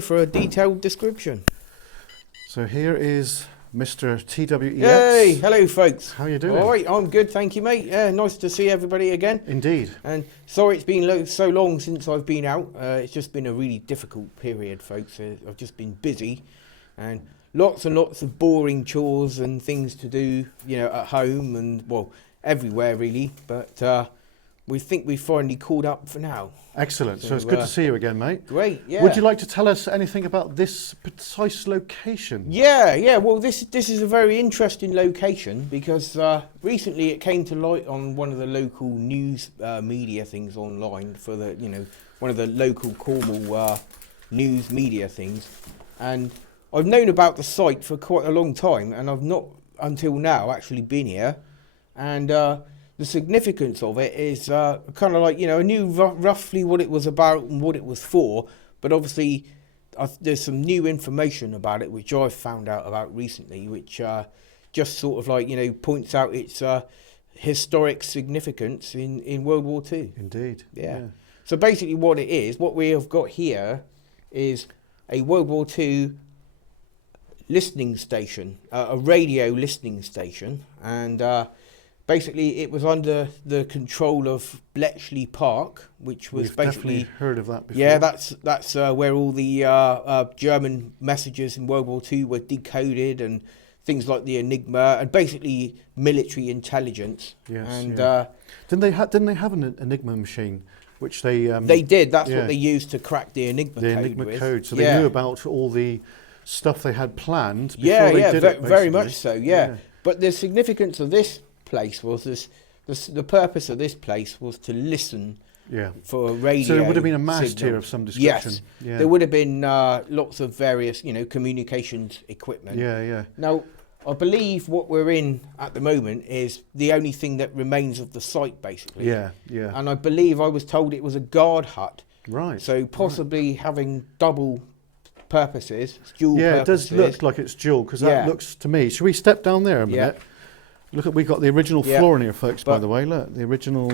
For a detailed description. So here is Mr. TWEX. Hey, hello folks. How you doing? All right, I'm good, thank you, mate. Yeah, nice to see everybody again. Indeed. And sorry it's been so long since I've been out. It's just been a really difficult period, folks. I've just been busy and lots and lots of boring chores and things to do, you know, at home and, well, everywhere really. But we think we've finally caught up for now. Excellent. So it's good to see you again, mate. Great, yeah. Would you like to tell us anything about this precise location? Yeah. Well, this is a very interesting location because recently it came to light on one of the local news media things online for one of the local Cornwall news media things, and I've known about the site for quite a long time, and I've not until now actually been here, and the significance of it is kind of like, I knew roughly what it was about and what it was for, but obviously there's some new information about it which I've found out about recently, which just sort of like, points out its historic significance in World War II. Indeed. Yeah. So basically what it is, what we have got here is a World War II listening station, a radio listening station, and basically, it was under the control of Bletchley Park, which was We've basically definitely heard of that before. Yeah, that's where all the German messages in World War II were decoded, and things like the Enigma, and basically military intelligence. Yes. And didn't they have an Enigma machine, which they did. That's what they used to crack the Enigma code. The Enigma with. code. So they knew about all the stuff they had planned before they did it. Very much so. Yeah. But the significance of this place was the purpose of this place was to listen for a radio. So there would have been a mast signal. here of some description. Yes, yeah. There would have been lots of various communications equipment. Yeah. Now I believe what we're in at the moment is the only thing that remains of the site, basically. Yeah. And I believe I was told it was a guard hut. Right. So possibly having double purposes, dual purposes. Yeah, it does look like it's dual, because that looks to me. Should we step down there a minute? Look, we've got the original flooring here, folks, by the way. Look, the original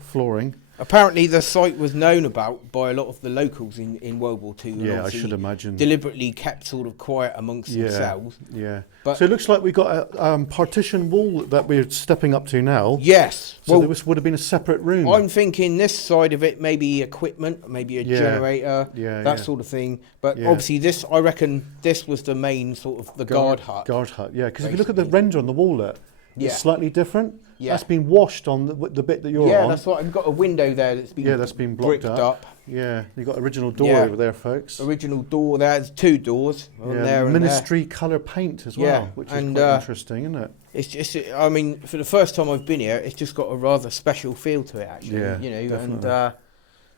flooring. Apparently the site was known about by a lot of the locals in World War II. Yeah, I should imagine. Deliberately kept sort of quiet amongst themselves. Yeah. But so it looks like we've got a partition wall that we're stepping up to now. Yes. So this would have been a separate room. I'm thinking this side of it, maybe equipment, maybe a generator, that sort of thing. But obviously I reckon this was the main sort of the guard hut. Guard hut, yeah. Because if you look at the render on the wall there, it's slightly different. Yeah. That's been washed on the bit that you're on. Yeah, that's right. I've got a window there that's been blocked up. Yeah, you've got original door over there, folks. Original door there. There's two doors on there and Ministry colour paint as well, which is quite interesting, isn't it? It's just, I mean, for the first time I've been here, it's just got a rather special feel to it, actually. Yeah, definitely.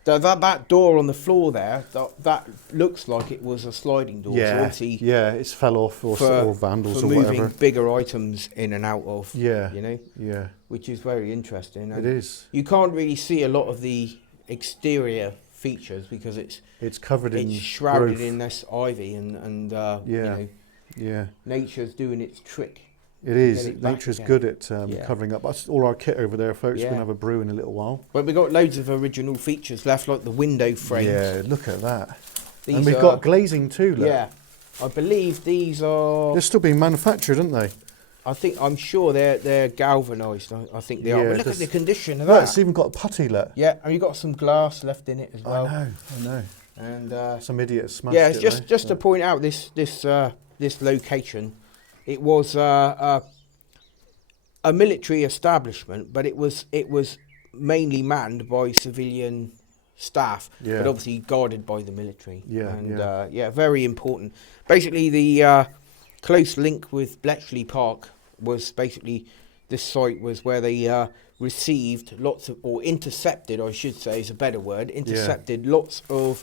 And that door on the floor there, that looks like it was a sliding door. Yeah, so it's fell off or vandals or moving whatever. Bigger items in and out of. Yeah, which is very interesting. And it is. You can't really see a lot of the exterior features because it's shrouded growth. in this ivy and nature's doing its trick. It is. Nature's good at covering up. That's all our kit over there, folks. We're going to have a brew in a little while. But we've got loads of original features left, like the window frames. Yeah, look at that. And we've got glazing too, look. Yeah. I believe these are... They're still being manufactured, aren't they? I'm sure they're galvanised. I think they are. But look at the condition of that. It's even got a putty, look. Yeah, and you've got some glass left in it as well. I know. And some idiot smashed it. Yeah, just to point out this location. It was a military establishment, but it was mainly manned by civilian staff, but obviously guarded by the military. Very important. Basically, the close link with Bletchley Park was basically this site was where they received lots of, or intercepted, I should say is a better word, lots of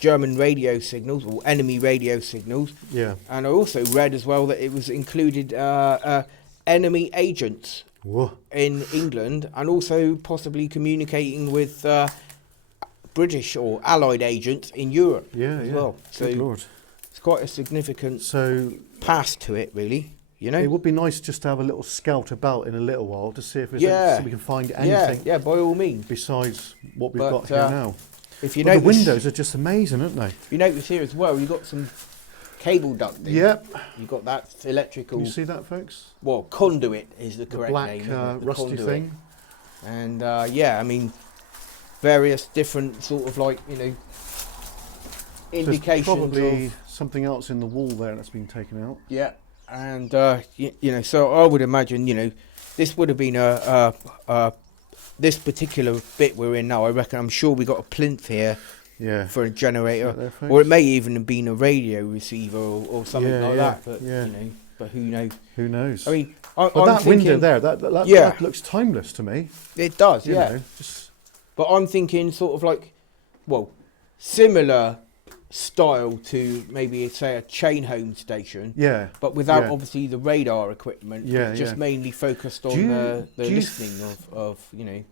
German radio signals or enemy radio signals. Yeah. And I also read as well that it was included enemy agents in England, and also possibly communicating with British or Allied agents in Europe as well. So it's quite a significant past to it, really. It would be nice just to have a little scout about in a little while to see if there's so we can find anything. Yeah, by all means. Besides what we've got here now. if you notice, notice, the windows are just amazing, aren't they? If you notice here as well, you've got some cable ducting. Yep. You've got that electrical. Can you see that, folks? Well, conduit is the correct black, name. The rusty conduit thing. And yeah, I mean, various different sort of like, you know, indications. There's probably something else in the wall there that's been taken out. Yeah, and you know, so I would imagine, you know, this would have been this particular bit we're in now. I reckon, I'm sure we got a plinth here. Yeah. For a generator, there, or it may even have been a radio receiver or something like that. But you know, but who knows? Who knows? I mean, but that thinking, window there, that looks timeless to me. It does, you know, but I'm thinking sort of like, well, similar style to maybe say a chain home station. Yeah. But without obviously the radar equipment. Yeah. Just mainly focused on the listening of you know.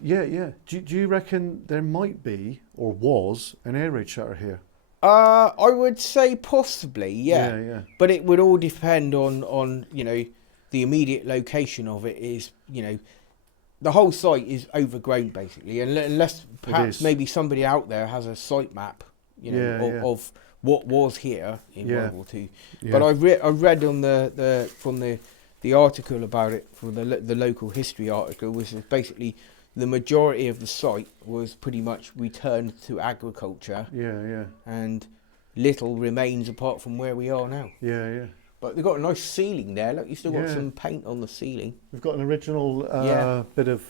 Yeah, yeah. Do you reckon there might be, or was, an air raid shutter here? I would say possibly, yeah. Yeah. But it would all depend on you know, the immediate location of it is, you know, the whole site is overgrown basically, unless perhaps maybe somebody out there has a site map, you know, of what was here in World War II. Yeah. But I read on from the article about it, from the local history article, which is basically the majority of the site was pretty much returned to agriculture. Yeah, yeah. And little remains apart from where we are now. Yeah, yeah. But they've got a nice ceiling there. Look, you've still got some paint on the ceiling. We've got an original bit of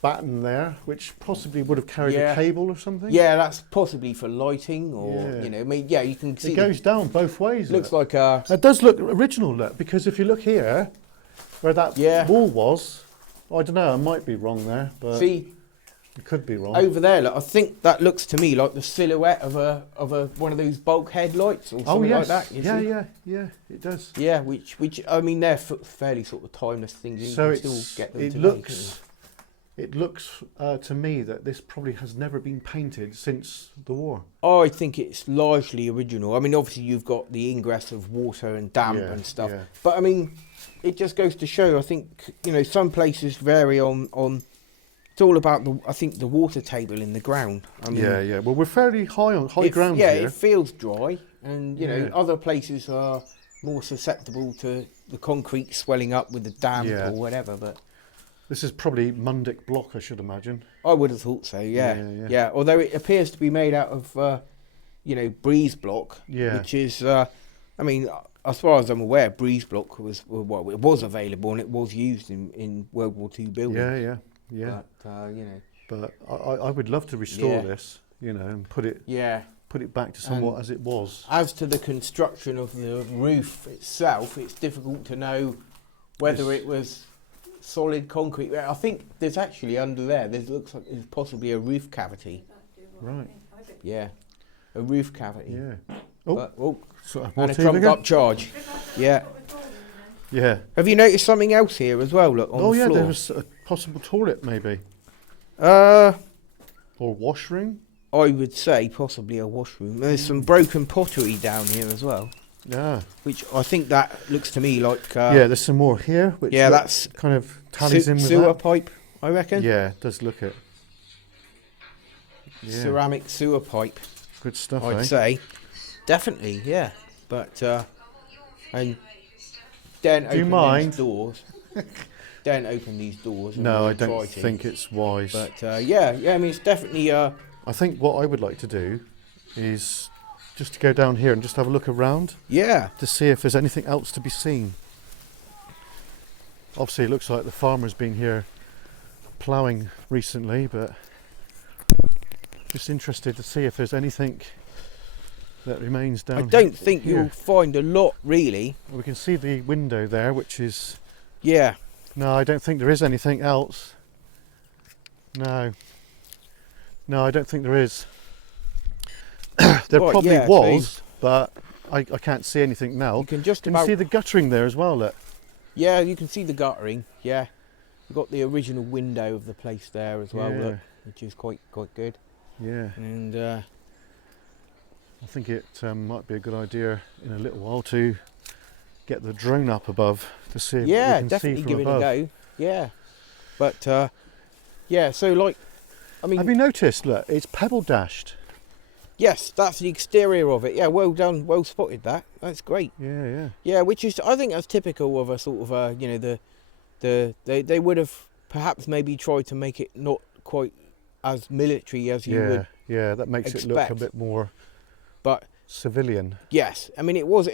batten there, which possibly would have carried a cable or something. Yeah, that's possibly for lighting, or you know, I mean, yeah, you can see it goes down both ways. Looks like a. It does look original, look, because if you look here, where that wall was. I don't know, I might be wrong there, but it could be wrong. Over there, look, I think that looks to me like the silhouette of a one of those bulkhead lights or something like that. Yeah, it does. Yeah, which I mean, they're fairly sort of timeless things. So it looks to me that this probably has never been painted since the war. I think it's largely original. I mean, obviously you've got the ingress of water and damp and stuff, but I mean, it just goes to show, I think, you know, some places vary on it's all about the water table in the ground. I mean, yeah. Well, we're fairly high ground here. Yeah, it feels dry, and you know, other places are more susceptible to the concrete swelling up with the damp or whatever. But this is probably Mundic block, I should imagine. I would have thought so. Yeah. Although it appears to be made out of, you know, breeze block, which is, I mean. As far as I'm aware, breeze block was available and it was used in World War II buildings. Yeah. But you know, but I would love to restore this, you know, and put it back to somewhat as it was. As to the construction of the roof itself, it's difficult to know whether it was solid concrete. I think there's actually under there looks like there's possibly a roof cavity. Right. Yeah, a roof cavity. Yeah. And a trumped up charge. Yeah. Yeah. Have you noticed something else here as well? Look, on the floor. There was a possible toilet maybe. Or washroom. I would say possibly a washroom. There's some broken pottery down here as well. Yeah. Which I think that looks to me like. There's some more here. Which that's kind of tallies in with sewer pipe, I reckon. Yeah, it does look it. Yeah. Ceramic sewer pipe. Good stuff. I'd say. Definitely, yeah. But and don't open these doors. Don't open these doors. No, I don't think it's wise. But yeah. I mean, it's definitely. I think what I would like to do is just to go down here and just have a look around. Yeah. To see if there's anything else to be seen. Obviously, it looks like the farmer's been here ploughing recently, but just interested to see if there's anything that remains down here. I don't think you'll find a lot, really. Well, we can see the window there, which is... Yeah. No, I don't think there is anything else. No, I don't think there is. There probably was, but I can't see anything now. You can just see the guttering there as well, look. Yeah, you can see the guttering, yeah. We've got the original window of the place there as well, look, which is quite good. Yeah. And... I think it might be a good idea in a little while to get the drone up above to see if we can definitely see from give above. It a go. Yeah, but so like I mean, have you noticed? Look, it's pebble dashed. yes, that's the exterior of it. Yeah, well done, well spotted. That's great. Yeah, yeah. Yeah, which is, I think that's typical of a sort of you know, they would have perhaps maybe tried to make it not quite as military as you would. Yeah, that makes it look a bit more but civilian. yes, I mean it was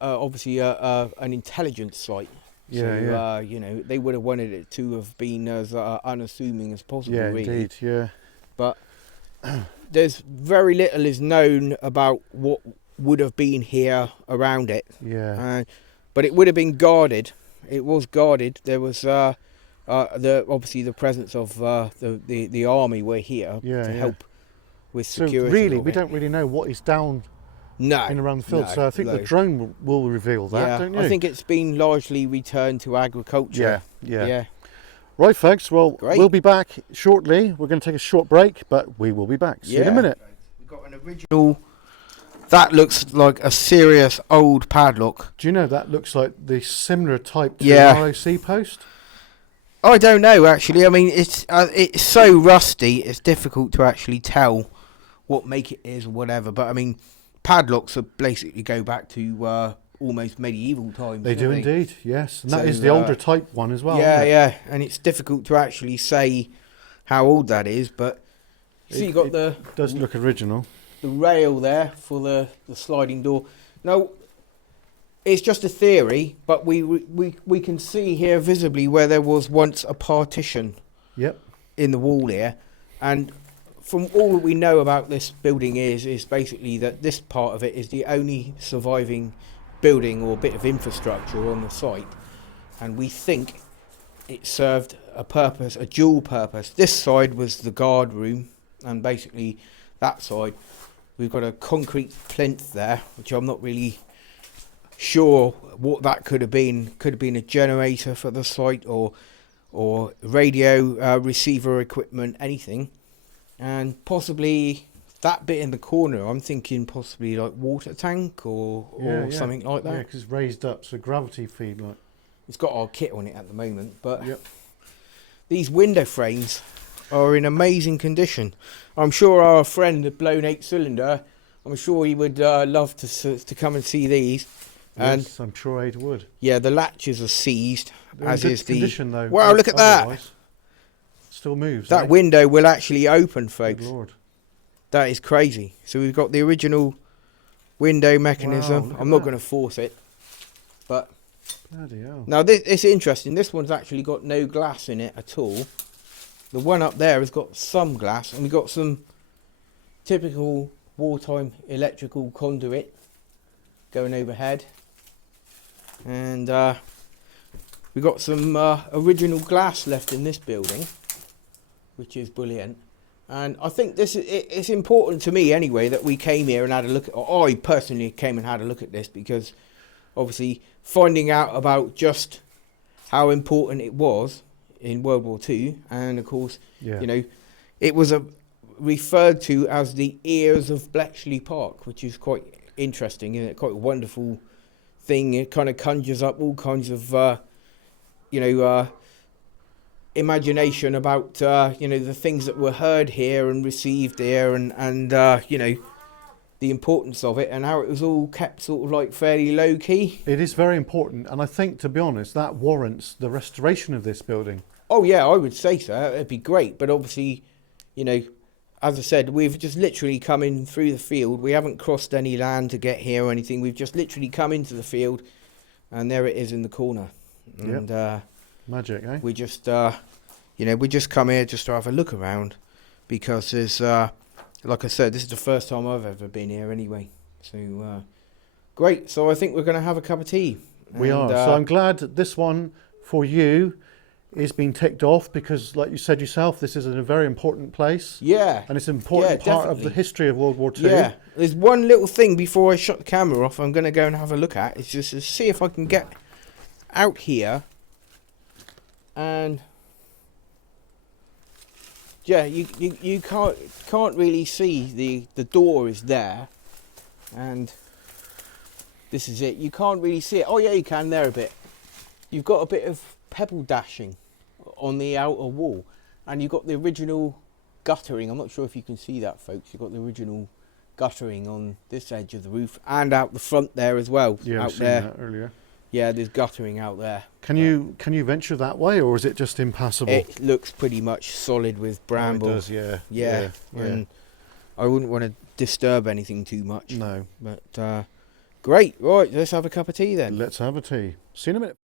obviously an intelligence site. Yeah, So, yeah. you know, they would have wanted it to have been as unassuming as possible. Yeah, really. indeed. Yeah. But there's very little is known about what would have been here around it. Yeah. But it would have been guarded. It was guarded. There was obviously the presence of the army were here to help with security. So really, we don't really know what is down in around the field. No, so I think the drone will reveal that, don't you? I think it's been largely returned to agriculture. Yeah. Right, folks. Well, we'll be back shortly. We're going to take a short break, but we will be back. See you in a minute. We've got an original. That looks like a serious old padlock. Do you know that looks like the similar type to an ROC post? I don't know actually. I mean, it's so rusty. It's difficult to actually tell what make it is or whatever. But I mean, padlocks are basically go back to almost medieval times. They do indeed, yes. And that is the older type one as well. Yeah. And it's difficult to actually say how old that is. But see, you got the does look original. The rail there for the sliding door. Now, it's just a theory, but we can see here visibly where there was once a partition. Yep. In the wall here, and from all that we know about this building is basically that this part of it is the only surviving building or bit of infrastructure on the site, and we think it served a purpose, a dual purpose. This side was the guard room, and basically that side we've got a concrete plinth there, which I'm not really sure what that could have been. Could have been a generator for the site or radio receiver equipment, anything. And possibly that bit in the corner, I'm thinking possibly like water tank or something like that. Yeah, because it's raised up, so gravity feed like. It's got our kit on it at the moment, but these window frames are in amazing condition. I'm sure our friend, the blown 8-cylinder, I'm sure he would love to come and see these. And yes, I'm sure Aid would. Yeah, the latches are seized, they're as in good is the condition, though. Wow, look at that! Still moves. That window will actually open, folks. Good Lord. That is crazy. So we've got the original window mechanism. Wow, I'm not going to force it, but bloody hell. Now it's interesting. This one's actually got no glass in it at all. The one up there has got some glass, and we've got some typical wartime electrical conduit going overhead, and we've got some original glass left in this building, which is brilliant. And I think this it's important to me anyway that we came here and had a look at, or I personally came and had a look at this, because obviously finding out about just how important it was in World War II, and of course, you know, it was referred to as the ears of Bletchley Park, which is quite interesting, isn't it? Quite a wonderful thing. It kind of conjures up all kinds of, you know, imagination about, you know, the things that were heard here and received here, and you know, the importance of it and how it was all kept sort of like fairly low key. It is very important, and I think, to be honest, that warrants the restoration of this building. Oh yeah, I would say so. It'd be great, but obviously, you know, as I said, we've just literally come in through the field. We haven't crossed any land to get here or anything. We've just literally come into the field, and there it is in the corner. And magic, eh? We just, you know, we just come here just to have a look around, because there's, like I said, this is the first time I've ever been here anyway. So, great. So I think we're going to have a cup of tea. We are. So I'm glad that this one for you is being ticked off, because, like you said yourself, this is a very important place. Yeah. And it's an important part of the history of World War II. Yeah. There's one little thing before I shut the camera off I'm going to go and have a look at. It's just to see if I can get out here. And yeah, you can't really see the door is there, and this is it. You can't really see it. Oh yeah, you can there a bit. You've got a bit of pebble dashing on the outer wall, and you've got the original guttering. I'm not sure if you can see that, folks. You've got the original guttering on this edge of the roof and out the front there as well. Yeah, out I've seen there. that earlier. Yeah, there's guttering out there. Can you venture that way, or is it just impassable? It looks pretty much solid with bramble. Oh, it does, yeah. Yeah. And I wouldn't want to disturb anything too much. No. But great. Right, let's have a cup of tea then. Let's have a tea. See you in a minute.